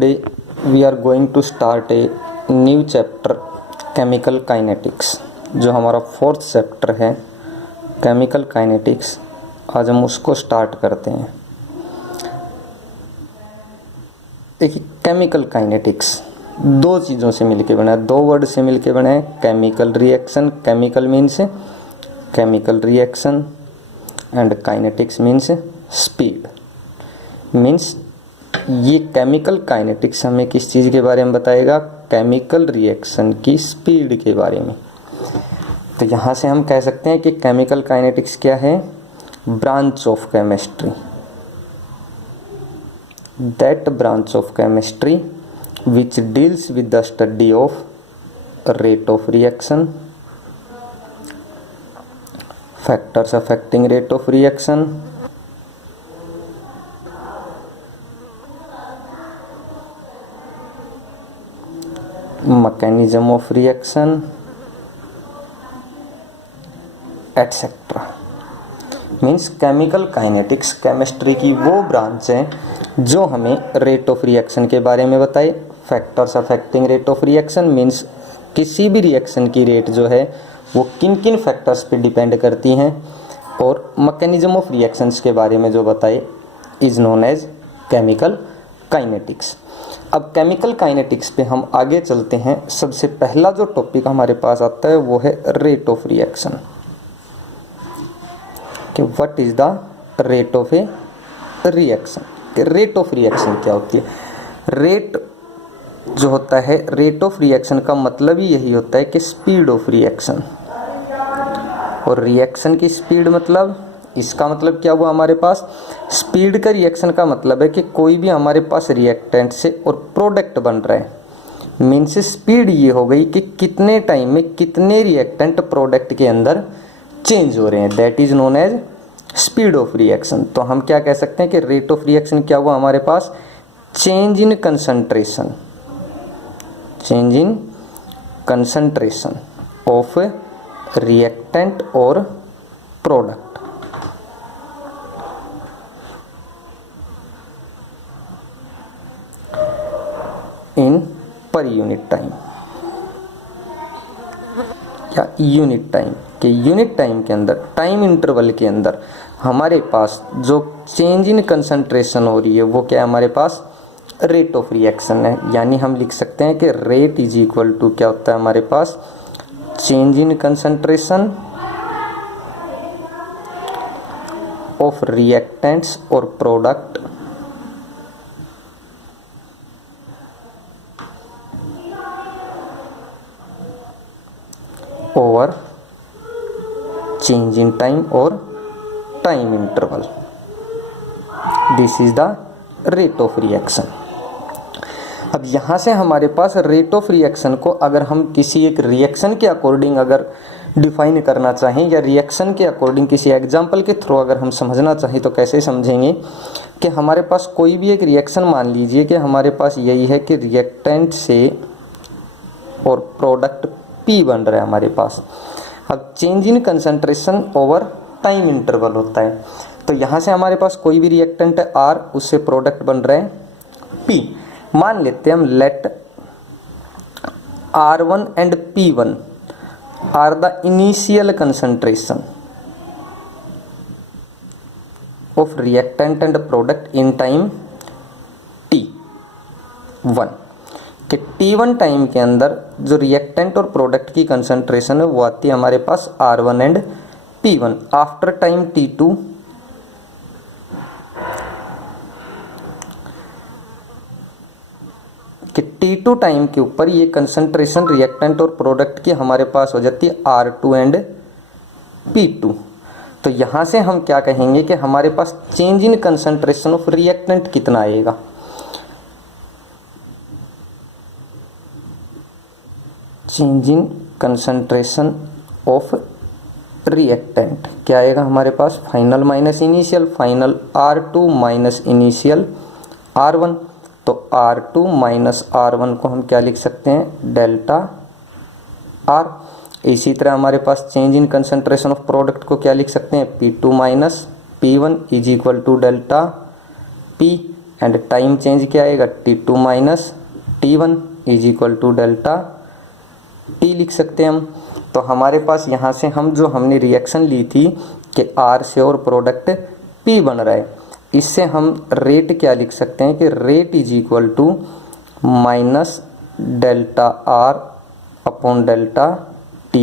today we are going to start a new chapter chemical kinetics, जो हमारा fourth chapter है chemical kinetics. आज हम उसको स्टार्ट करते हैं। देखिए, केमिकल काइनेटिक्स दो चीज़ों से मिलके बना है, दो वर्ड से मिलके बना है। Chemical reaction, chemical means chemical reaction and kinetics means speed. Means ये केमिकल काइनेटिक्स हमें किस चीज़ के बारे में बताएगा? केमिकल रिएक्शन की स्पीड के बारे में। तो यहाँ से हम कह सकते हैं कि केमिकल काइनेटिक्स क्या है? Branch of chemistry, that branch of chemistry which deals with the study of rate of reaction, factors affecting rate of reaction, mechanism of reaction, etc. Means chemical kinetics chemistry की वो branch है जो हमें rate of reaction के बारे में बताए। Factors affecting rate of reaction means किसी भी रिएक्शन की रेट जो है वो किन किन फैक्टर्स पे डिपेंड करती हैं, और मैकेनिज्म ऑफ रिएक्शंस के बारे में जो बताए is known as chemical kinetics. अब केमिकल काइनेटिक्स पे हम आगे चलते हैं। सबसे पहला जो टॉपिक हमारे पास आता है वो है रेट ऑफ रिएक्शन। कि what is the rate of A reaction? Rate of reaction क्या होती है? रेट जो होता है, रेट ऑफ रिएक्शन का मतलब ही यही होता है कि स्पीड ऑफ रिएक्शन। और रिएक्शन की स्पीड मतलब, इसका मतलब क्या हुआ हमारे पास? स्पीड का रिएक्शन का मतलब है कि कोई भी हमारे पास रिएक्टेंट से और प्रोडक्ट बन रहा है। मीन्स स्पीड ये हो गई कि कितने टाइम में कितने रिएक्टेंट प्रोडक्ट के अंदर चेंज हो रहे हैं, that is known as speed of reaction. तो हम क्या कह सकते हैं कि रेट ऑफ रिएक्शन क्या हुआ हमारे पास? Change in concentration, change in concentration of reactant और product in per unit time या यूनिट टाइम। कि यूनिट टाइम के अंदर, टाइम इंटरवल के अंदर हमारे पास जो चेंज इन कंसंट्रेशन हो रही है वो क्या है हमारे पास? रेट ऑफ रिएक्शन है। यानी हम लिख सकते हैं कि रेट इज इक्वल टू क्या होता है हमारे पास? Change in concentration of reactants और product over change in time और time interval. This is the rate of reaction. अब यहाँ से हमारे पास रेट ऑफ रिएक्शन को अगर हम किसी एक रिएक्शन के अकॉर्डिंग अगर डिफाइन करना चाहें, या रिएक्शन के अकॉर्डिंग किसी एग्जाम्पल के थ्रू अगर हम समझना चाहें, तो कैसे समझेंगे? कि हमारे पास कोई भी एक रिएक्शन, मान लीजिए कि हमारे पास यही है कि रिएक्टेंट से और प्रोडक्ट P बन रहा है हमारे पास। अब change in concentration over time interval होता है। तो यहाँ से हमारे पास कोई भी रिएक्टेंट है R, उससे प्रोडक्ट बन रहे हैं P। मान लेते हैं हम, let R1 and P1 are the initial concentration of reactant and product in time T1। कि T1 टाइम के अंदर जो रिएक्टेंट और प्रोडक्ट की कंसंट्रेशन है वो आती है हमारे पास R1 and P1। After time T2 कि T2 टाइम के ऊपर ये कंसंट्रेशन रिएक्टेंट और प्रोडक्ट की हमारे पास हो जाती है R2 एंड P2। तो यहाँ से हम क्या कहेंगे कि हमारे पास change in concentration of reactant कितना आएगा? Change in concentration of reactant क्या आएगा हमारे पास? Final minus initial, final R2 minus initial R1। तो R2 माइनस R1 को हम क्या लिख सकते हैं? Delta R। इसी तरह हमारे पास change in concentration of product को क्या लिख सकते हैं? P2 minus P1 is equal to delta P। And time change क्या आएगा, T2 minus T1 is equal to delta T लिख सकते हैं हम। तो हमारे पास यहाँ से हम जो हमने रिएक्शन ली थी कि R से और प्रोडक्ट P बन रहा है, इससे हम रेट क्या लिख सकते हैं कि rate is equal to minus delta R upon delta T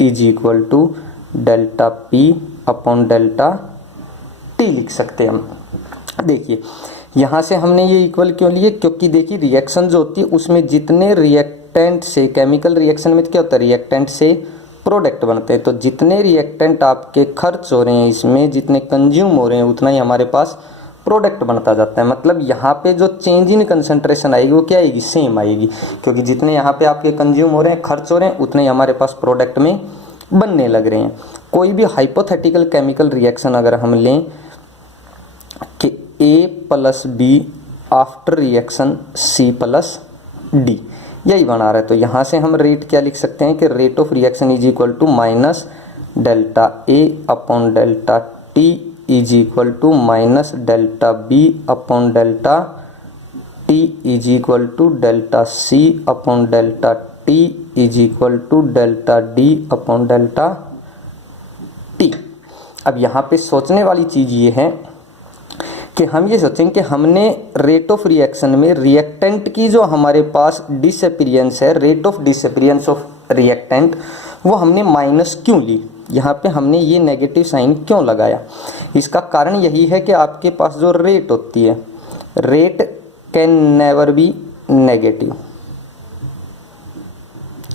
is equal to delta P upon delta T लिख सकते हैं हम। देखिए यहाँ से हमने ये इक्वल क्यों लिए, क्योंकि देखिए रिएक्शन जो होती है उसमें जितने रिएक्टेंट से, केमिकल रिएक्शन में क्या होता है, रिएक्टेंट से प्रोडक्ट बनते हैं, तो जितने रिएक्टेंट आपके खर्च हो रहे हैं इसमें, जितने कंज्यूम हो रहे हैं, उतना ही हमारे पास प्रोडक्ट बनता जाता है। मतलब यहाँ पे जो चेंज इन कंसंट्रेशन आएगी वो क्या आएगी, सेम आएगी, क्योंकि जितने यहाँ पे आपके कंज्यूम हो रहे हैं, खर्च हो रहे हैं, उतने ही हमारे पास प्रोडक्ट में बनने लग रहे हैं। कोई भी हाइपोथेटिकल केमिकल रिएक्शन अगर हम लें कि A plus B after reaction C plus D, यही बना रहा है, तो यहाँ से हम रेट क्या लिख सकते हैं कि rate of reaction is equal to minus delta A upon delta T is equal to minus delta B upon delta T is equal to delta C upon delta T is equal to delta D upon delta T। अब यहाँ पे सोचने वाली चीज़ ये है कि हम ये सोचें कि हमने रेट ऑफ रिएक्शन में रिएक्टेंट की जो हमारे पास डिसअपीयरेंस है, rate of disappearance of reactant, वो हमने माइनस क्यों ली, यहाँ पे हमने ये नेगेटिव साइन क्यों लगाया। इसका कारण यही है कि आपके पास जो रेट होती है, rate can never be negative,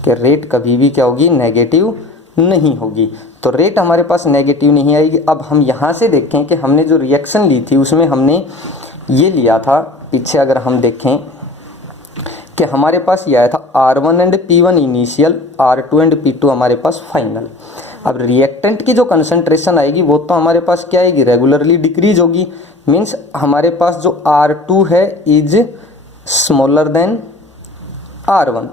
कि रेट कभी भी क्या होगी, नेगेटिव नहीं होगी। तो रेट हमारे पास नेगेटिव नहीं आएगी। अब हम यहाँ से देखें कि हमने जो रिएक्शन ली थी उसमें हमने ये लिया था, पीछे अगर हम देखें कि हमारे पास ये आया था R1 and P1 initial, R2 and P2 हमारे पास फाइनल। अब रिएक्टेंट की जो कंसंट्रेशन आएगी वो तो हमारे पास क्या आएगी, रेगुलरली डिक्रीज होगी। मीन्स हमारे पास जो R2 है इज स्मॉलर देन R1,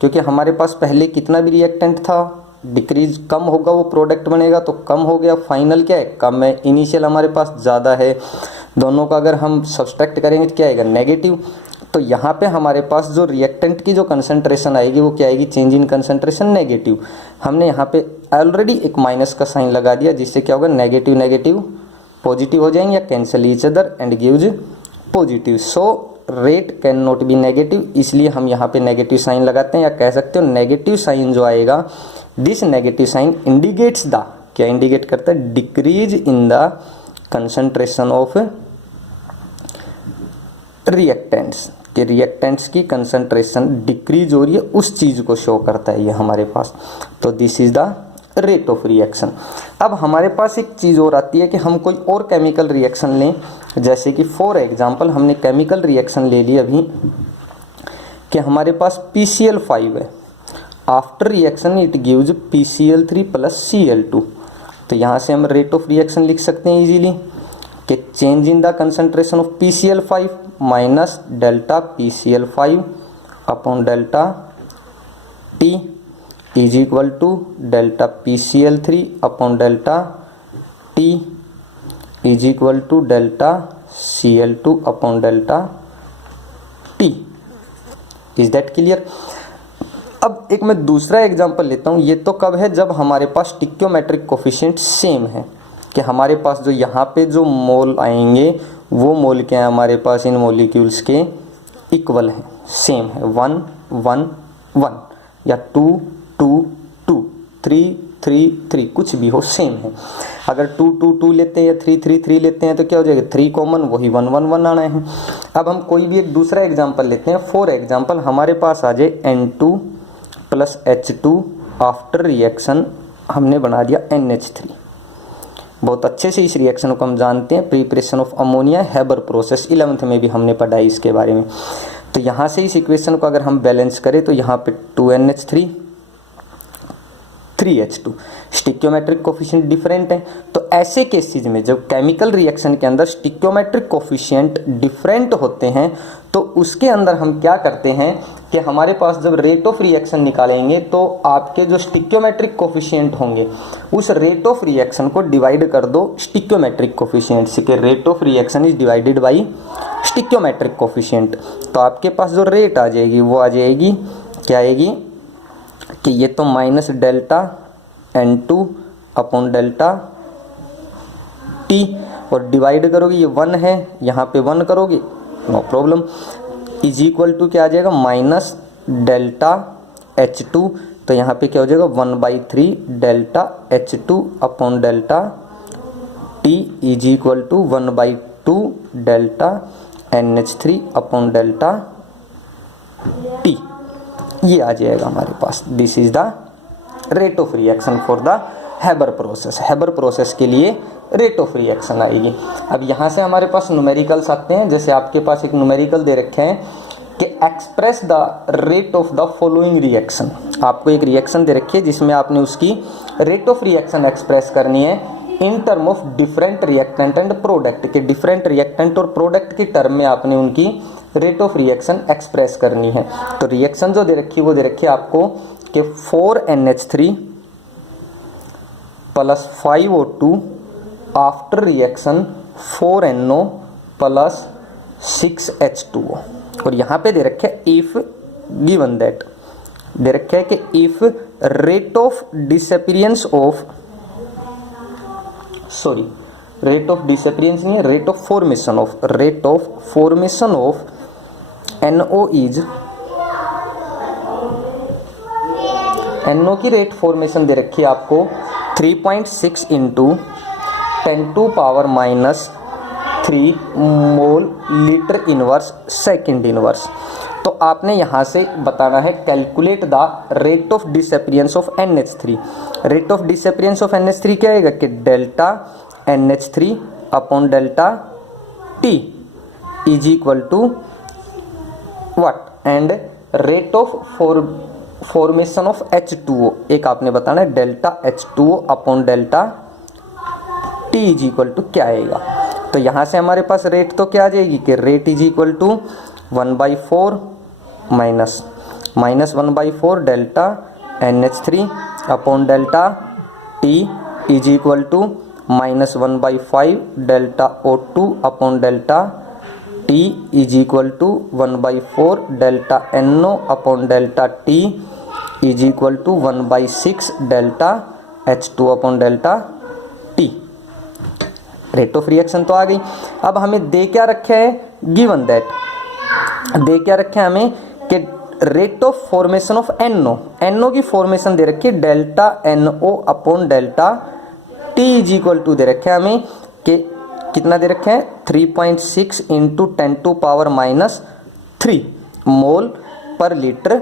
क्योंकि हमारे पास पहले कितना भी रिएक्टेंट था, डिक्रीज कम होगा वो प्रोडक्ट बनेगा, तो कम हो गया, फाइनल क्या है, कम है। इनिशियल हमारे पास ज़्यादा है, दोनों का अगर हम सब्सट्रैक्ट करेंगे तो क्या आएगा, नेगेटिव। तो यहाँ पे हमारे पास जो रिएक्टेंट की जो कंसंट्रेशन आएगी वो क्या आएगी, चेंज इन कंसंट्रेशन नेगेटिव। हमने यहाँ पे ऑलरेडी एक माइनस का साइन लगा दिया, जिससे क्या होगा, नेगेटिव नेगेटिव पॉजिटिव हो जाएंगे या cancel each other and gives positive. So rate can not be negative, इसलिए हम यहाँ पे नेगेटिव साइन लगाते हैं, या कह सकते हो नेगेटिव साइन जो आएगा, this negative sign indicates the, क्या इंडिकेट करता है, decrease in the concentration of reactants, कि रिएक्टेंट्स की कंसंट्रेशन डिक्रीज हो रही है, उस चीज़ को शो करता है ये हमारे पास। तो this is the rate of reaction. अब हमारे पास एक चीज़ और आती है कि हम कोई और केमिकल रिएक्शन लें, जैसे कि फॉर एग्जांपल हमने केमिकल रिएक्शन ले ली अभी कि हमारे पास PCl5 है, after reaction it gives PCl3 plus Cl2। तो यहाँ से हम रेट ऑफ रिएक्शन लिख सकते हैं इजीली कि change in the concentration of PCl5 minus delta PCl5 upon delta T is equal to delta PCl3 upon delta T is equal to delta Cl2 upon delta T। Is that clear. अब एक मैं दूसरा example लेता हूँ। ये तो कब है, जब हमारे पास स्टिक्योमेट्रिक कोफिशिएंट सेम है, कि हमारे पास जो यहाँ पे जो मोल आएंगे वो मोल क्या है, हमारे पास इन मॉलिक्यूल्स के इक्वल हैं, सेम है, 1 1 1 या 2 2 2 3 3 3 कुछ भी हो, सेम है। अगर 2 2 2 लेते हैं या 3 3 3 लेते हैं तो क्या हो जाएगा, 3 कॉमन, वही 1 1 1 आना है। अब हम कोई भी एक दूसरा एग्जांपल लेते हैं। फॉर एग्जांपल हमारे पास आ जाए N2 plus H2 after reaction हमने बना दिया NH3। बहुत अच्छे से इस रिएक्शन को हम जानते हैं, preparation of ammonia Haber process, 11th में भी हमने पढ़ा है इसके बारे में। तो यहाँ से इस इक्वेशन को अगर हम बैलेंस करें तो यहाँ पे 2NH3 3H2, स्टिक्योमेट्रिक कोफिशिएंट डिफरेंट है। तो ऐसे केसेस में जब केमिकल रिएक्शन के अंदर स्टिक्योमेट्रिक कोफिशिएंट डिफरेंट होते हैं तो उसके अंदर हम क्या करते हैं कि हमारे पास जब रेट ऑफ रिएक्शन निकालेंगे तो आपके जो स्टिक्योमेट्रिक कोफिशिएंट होंगे उस रेट ऑफ रिएक्शन को डिवाइड कर दो स्टिक्योमेट्रिक कोफिशिएंट से, कि rate of reaction is divided by stoichiometric coefficient. तो आपके पास जो रेट आ जाएगी वो आ जाएगी, क्या आएगी कि ये तो minus delta N2 upon delta T, और डिवाइड करोगे, ये 1 है यहाँ पे 1 करोगे no problem, is equal to क्या आ जाएगा माइनस डेल्टा H2, तो यहाँ पे क्या हो जाएगा 1/3 delta H2 upon delta T is equal to 1/2 delta NH3 upon delta T। ये आ जाएगा हमारे पास। This is the rate of reaction for the Haber process. Haber process के लिए रेट ऑफ रिएक्शन आएगी। अब यहाँ से हमारे पास न्यूमेरिकल्स आते हैं। जैसे आपके पास एक न्यूमेरिकल दे रखे हैं कि express the rate of the following reaction. आपको एक रिएक्शन दे रखी है जिसमें आपने उसकी रेट ऑफ रिएक्शन एक्सप्रेस करनी है in term of different reactant and product, के डिफरेंट रिएक्टेंट और प्रोडक्ट की टर्म में आपने उनकी रेट ऑफ रिएक्शन एक्सप्रेस करनी है। तो रिएक्शन जो दे रखी है वो दे रखी है आपको कि 4NH3 plus 5O2 after reaction 4NO plus 6H2O। और यहाँ पे दे रखे इफ गिवन दैट, दे रखे है कि if rate of disappearance of, sorry rate of disappearance नहीं है, rate of formation of, rate of formation of NO is, NO की रेट फॉर्मेशन दे रखी है आपको 3.6 into 10⁻³ mole litre inverse second inverse. तो आपने यहाँ से बताना है calculate the rate of disappearance of NH3। Rate of disappearance of NH3 क्या आएगा कि delta NH3 upon delta T is equal to what, and rate of formation of H2O एक आपने बताना है delta H2O upon delta T is equal to क्या आएगा। तो यहाँ से हमारे पास रेट तो क्या आ जाएगी कि rate is equal to 1/4 minus 1/4 delta NH3 upon delta T is equal to -1/5 delta O2 upon delta T is equal to 1/4 delta NO upon delta T is equal to 1/6 delta H2 upon delta T। Rate of reaction तो आ गई। अब हमें दे क्या रखे है, given that they क्या रखे हैं हमें कि rate of formation of NO की फॉर्मेशन दे रखी है delta NO upon delta T is equal to दे रखे हैं हमें कि कितना दे रखे हैं 3.6 इंटू 10⁻³ मोल पर लीटर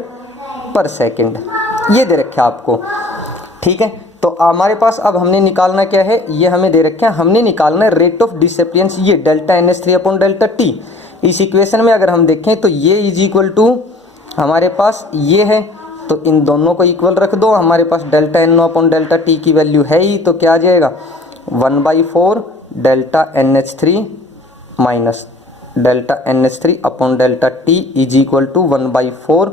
पर सेकेंड, ये दे रखे आपको। ठीक है, तो हमारे पास अब हमने निकालना क्या है, ये हमें दे रखे हैं, हमने निकालना है रेट ऑफ डिसअपीयरेंस, ये delta NH3 upon delta T। इस इक्वेशन में अगर हम देखें तो ये इज इक्वल टू हमारे पास ये है, तो इन दोनों को इक्वल रख दो। हमारे पास delta NO upon delta T की वैल्यू है ही, तो क्या आ जाएगा 1/4 delta NH3 minus delta NH3 upon delta T is equal to 1/4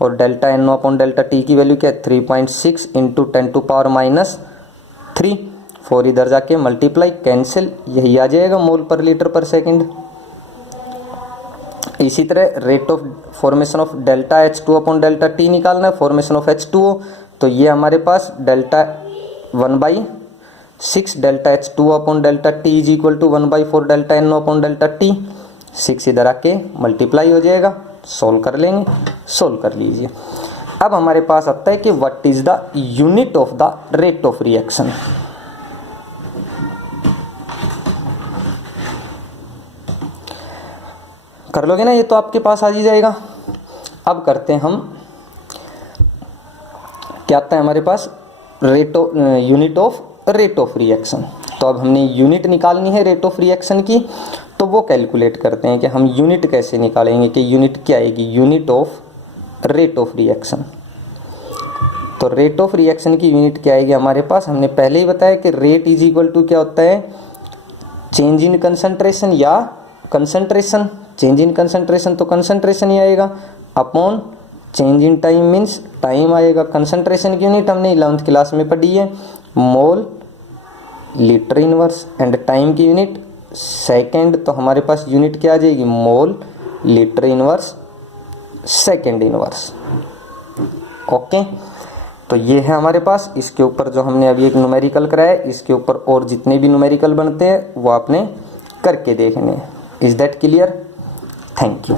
और delta NO upon delta T की वैल्यू क्या है 3.6 इंटू 10⁻³ 4 इधर जाके मल्टीप्लाई कैंसिल, यही आ जाएगा मोल पर लीटर पर सेकेंड। इसी तरह rate of formation of delta H2 upon delta T निकालना है, फॉर्मेशन ऑफ H2O, तो ये हमारे पास delta 1/6 delta H2 upon delta T is equal to 1/4 delta NO upon delta T, 6 इधर आके मल्टीप्लाई हो जाएगा, सोल्व कर लेंगे, सोल्व कर लीजिए। अब हमारे पास आता है कि what is the unit of the rate of reaction. कर लोगे ना, ये तो आपके पास आ ही जाएगा। अब करते हैं हम, क्या आता है हमारे पास unit of rate of reaction. तो अब हमने यूनिट निकालनी है रेट ऑफ रिएक्शन की, तो वो कैलकुलेट करते हैं कि हम यूनिट कैसे निकालेंगे, कि यूनिट क्या आएगी, unit of rate of reaction. तो रेट ऑफ रिएक्शन की यूनिट क्या आएगी हमारे पास, हमने पहले ही बताया कि रेट इज इक्वल टू क्या होता है, चेंज इन कंसंट्रेशन या कंसंट्रेशन, चेंज इन कंसंट्रेशन तो कंसंट्रेशन ही आएगा, upon change in time means time आएगा। कंसंट्रेशन की यूनिट हमने 11th क्लास में पढ़ी है, मोल लीटर इनवर्स, एंड टाइम की यूनिट सेकंड, तो हमारे पास यूनिट क्या आ जाएगी, मोल litre inverse second inverse. Okay, तो ये है हमारे पास। इसके ऊपर जो हमने अभी एक न्यूमेरिकल कराया है, इसके ऊपर और जितने भी न्यूमेरिकल बनते हैं वो आपने करके देखने। Is that clear? Thank you.